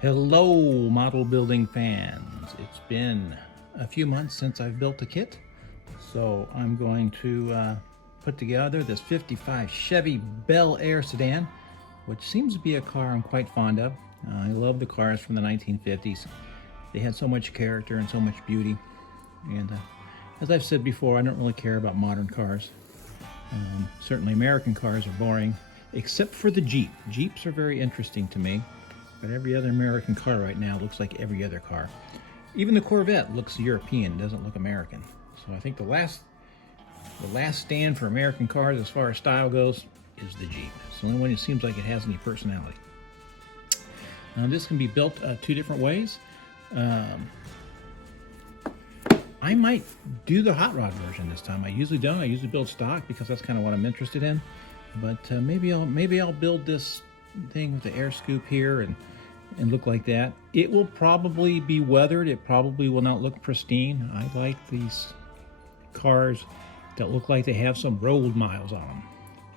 Hello, model building fans. It's been a few months since I've built a kit, so I'm going to put together this 55 Chevy Bel Air sedan, which seems to be a car I'm quite fond of. I love the cars from the 1950s. They had so much character and so much beauty, and as I've said before, I don't really care about modern cars. Certainly American cars are boring, except for the Jeep. Jeeps are very interesting to me. But every other American car right now looks like every other car. Even the Corvette looks European, doesn't look American. So I think the last stand for American cars as far as style goes is the Jeep. It's the only one that seems like it has any personality. Now this can be built two different ways. I might do the hot rod version this time. I usually don't. I usually build stock because that's kind of what I'm interested in. But maybe I'll build this thing with the air scoop here and look like that. It will probably be weathered. It probably will not look pristine. I like these cars that look like they have some road miles on them,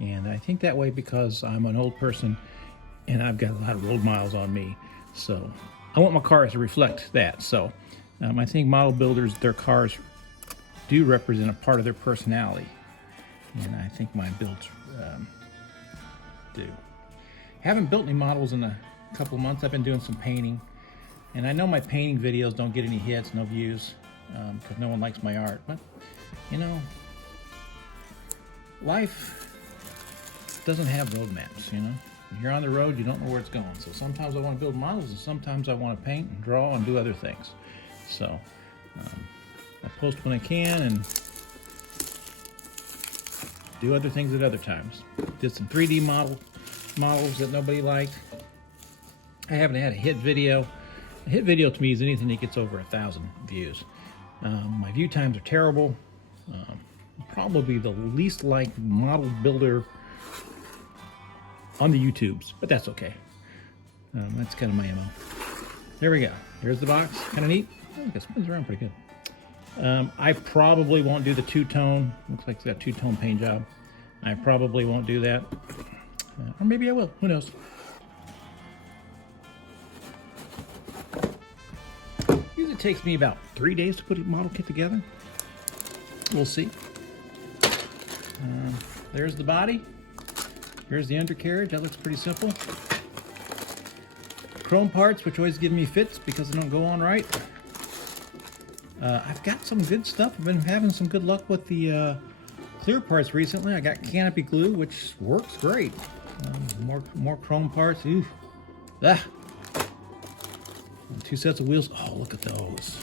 and I think that way because I'm an old person and I've got a lot of road miles on me, so I want my cars to reflect that. So I think model builders, their cars do represent a part of their personality, and I think my builds do. Haven't built any models in a couple of months. I've been doing some painting, and I know my painting videos don't get any hits, no views, because no one likes my art. But you know, life doesn't have roadmaps. You know, when you're on the road, you don't know where it's going. So sometimes I want to build models, and sometimes I want to paint and draw and do other things. So I post when I can and do other things at other times. Did some 3D models that nobody liked. I haven't had a hit video. A hit video to me is anything that gets over 1,000 views. My view times are terrible. Probably the least liked model builder on the YouTubes, but that's okay. That's kind of my MO. There we go. There's the box. Kind of neat. I think it spins around pretty good. I probably won't do the two-tone. Looks like it's got a two-tone paint job. I probably won't do that. Or maybe I will. Who knows? Usually takes me about 3 days to put a model kit together. We'll see. There's the body. Here's the undercarriage. That looks pretty simple. Chrome parts, which always give me fits because they don't go on right. I've got some good stuff. I've been having some good luck with the clear parts recently. I got canopy glue, which works great. More chrome parts. Ooh. Ah. 2 sets of wheels. Oh, look at those.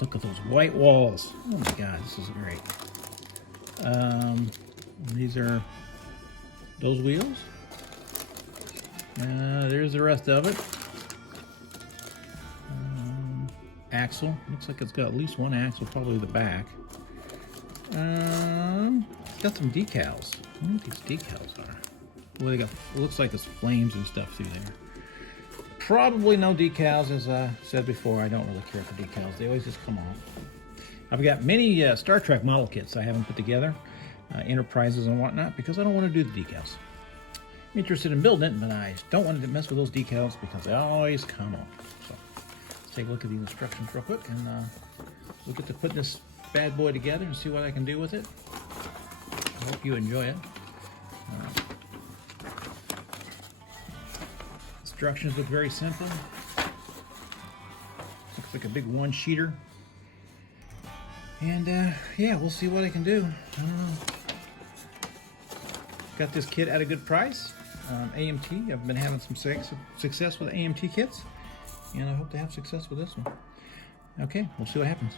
Look at those white walls. Oh my God, this is great. These are those wheels. There's the rest of it. Axle. Looks like it's got at least one axle, probably the back. It's got some decals. I wonder what these decals are. Well, they got, looks like it's flames and stuff through there. Probably no decals, as I said before. I don't really care for decals. They always just come off. I've got many Star Trek model kits I haven't put together, Enterprises and whatnot, because I don't want to do the decals. I'm interested in building it, but I don't want to mess with those decals because they always come off. So let's take a look at these instructions real quick, and we'll get to put this bad boy together and see what I can do with it. I hope you enjoy it. Instructions look very simple. Looks like a big one-sheeter. And yeah, we'll see what I can do. Got this kit at a good price. AMT, I've been having some success with AMT kits, and I hope to have success with this one. Okay, we'll see what happens.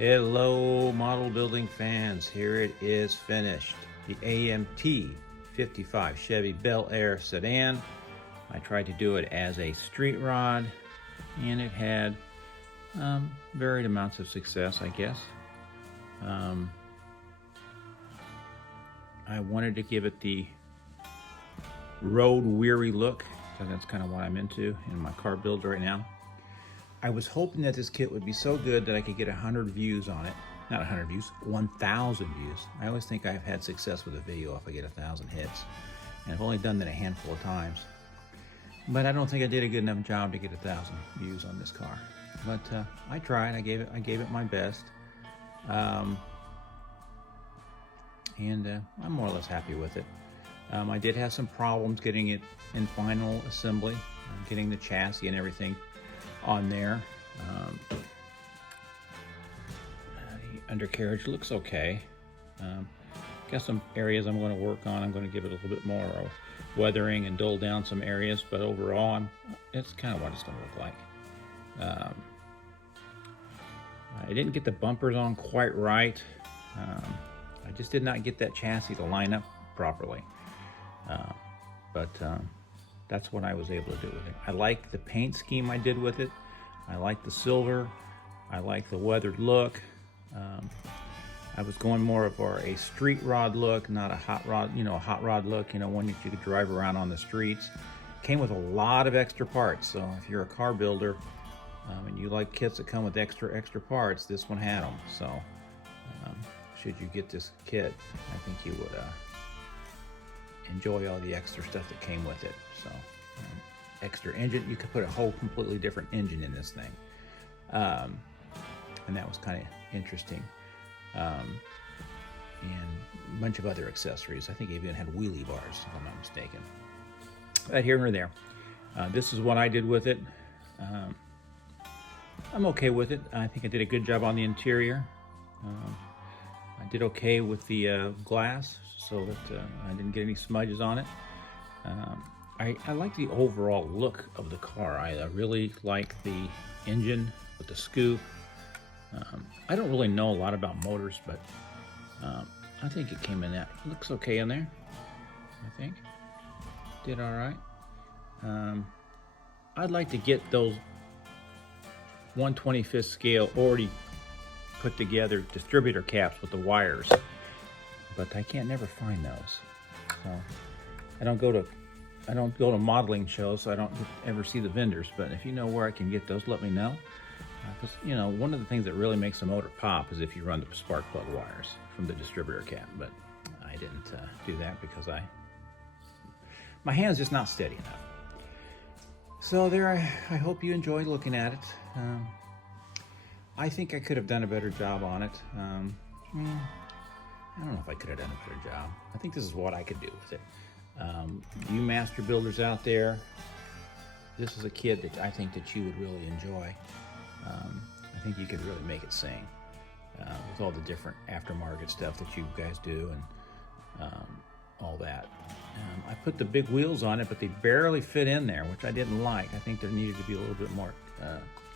Hello, model building fans. Here it is finished. The AMT 55 Chevy Bel Air Sedan. I tried to do it as a street rod, and it had varied amounts of success, I guess. I wanted to give it the road weary look, because that's kind of what I'm into in my car builds right now. I was hoping that this kit would be so good that I could get 100 views on it. Not 100 views, 1,000 views. I always think I've had success with a video if I get 1,000 hits. And I've only done that a handful of times. But I don't think I did a good enough job to get 1,000 views on this car. But I tried, I gave it my best. I'm more or less happy with it. I did have some problems getting it in final assembly, getting the chassis and everything on there. The undercarriage looks okay. Got some areas I'm going to work on. I'm going to give it a little bit more weathering and dull down some areas, but overall it's kind of what it's going to look like. I didn't get the bumpers on quite right. I just did not get that chassis to line up properly. That's what I was able to do with it. I like the paint scheme I did with it. I like the silver. I like the weathered look. I was going more of a street rod look, not a hot rod, a hot rod look, one that you could drive around on the streets. Came with a lot of extra parts, so if you're a car builder and you like kits that come with extra parts, this one had them. So should you get this kit, I think you would enjoy all the extra stuff that came with it. So extra engine, you could put a whole completely different engine in this thing, and that was kind of interesting. And a bunch of other accessories. I think it even had wheelie bars, if I'm not mistaken. But here and there. This is what I did with it. I'm okay with it. I think I did a good job on the interior. I did okay with the glass, so that I didn't get any smudges on it. I like the overall look of the car. I really like the engine with the scoop. I don't really know a lot about motors, but I think it came in that. It looks okay in there, I think. Did all right. I'd like to get those 1/25th scale already put together distributor caps with the wires, but I can't never find those. So I don't go to modeling shows, so I don't ever see the vendors. But if you know where I can get those, let me know. Because one of the things that really makes a motor pop is if you run the spark plug wires from the distributor cap. But I didn't do that because my hand's just not steady enough. So there, I hope you enjoyed looking at it. I think I could have done a better job on it. I don't know if I could have done a better job. I think this is what I could do with it. You master builders out there, this is a kit that I think that you would really enjoy. I think you could really make it sing with all the different aftermarket stuff that you guys do and all that. I put the big wheels on it, but they barely fit in there, which I didn't like. I think there needed to be a little bit more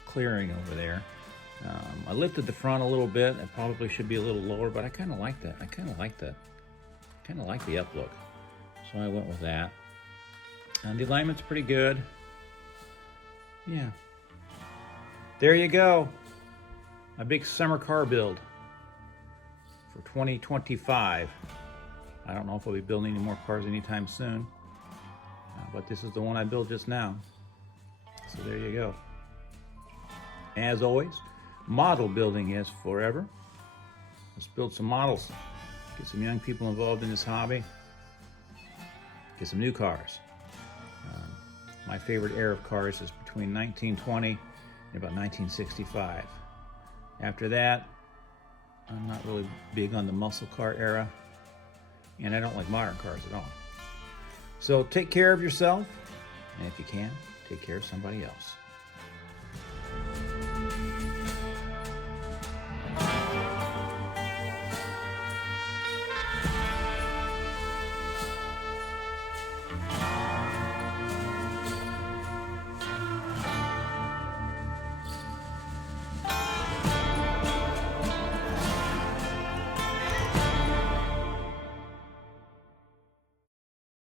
clearing over there. I lifted the front a little bit. It probably should be a little lower, but I kind of like that. I kind of like the up look, so I went with that. And the alignment's pretty good. Yeah. There you go. My big summer car build for 2025. I don't know if I'll be building any more cars anytime soon, but this is the one I built just now. So there you go. As always, model building is forever. Let's build some models. Get some young people involved in this hobby. Get some new cars. My favorite era of cars is between 1920 and about 1965. After that, I'm not really big on the muscle car era, and I don't like modern cars at all. So take care of yourself, and if you can, take care of somebody else.